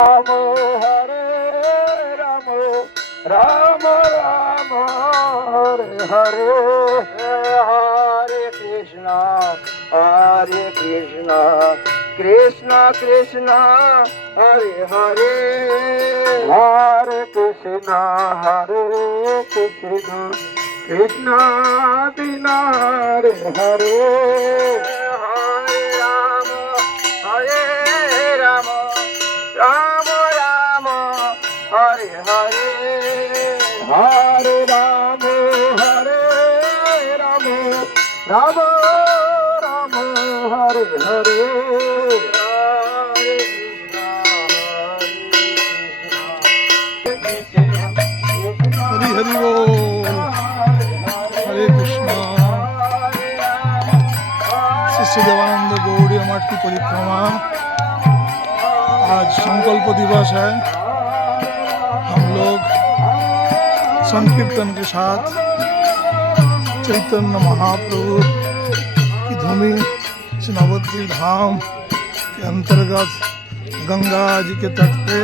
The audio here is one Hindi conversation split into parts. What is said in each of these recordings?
রাম হরে রাম, রাম রাম হরে হরে, হরে কৃষ্ণ হরে কৃষ্ণ, কৃষ্ণ কৃষ্ণ হরে হরে, হরে কৃষ্ণ হরে কৃষ্ণ, কৃষ্ণ কৃষ্ণ হরে হরে, হরে রাম হরে রাম, রাম রাম হরে হরে, হরে রাম হরে রাম, রাম রাম হরে হরে, हरि हरि बोल। हरे कृष्णा। श्री देवानंद गौड़ीय मठ की परिक्रमा। आज संकल्प दिवस है। हम लोग संकीर्तन के साथ चैतन्य महाप्रभु की धूमि श्री नवद्वीप धाम के अंतर्गत गंगा जी के तट पे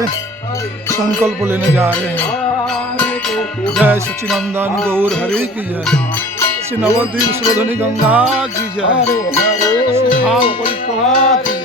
संकल्प लेने जा रहे हैं। जय सच्चिदानंद गौर हरि की जय। श्री नवद्वीप सुरधनी गंगा जी जय। धाम परिक्रमा की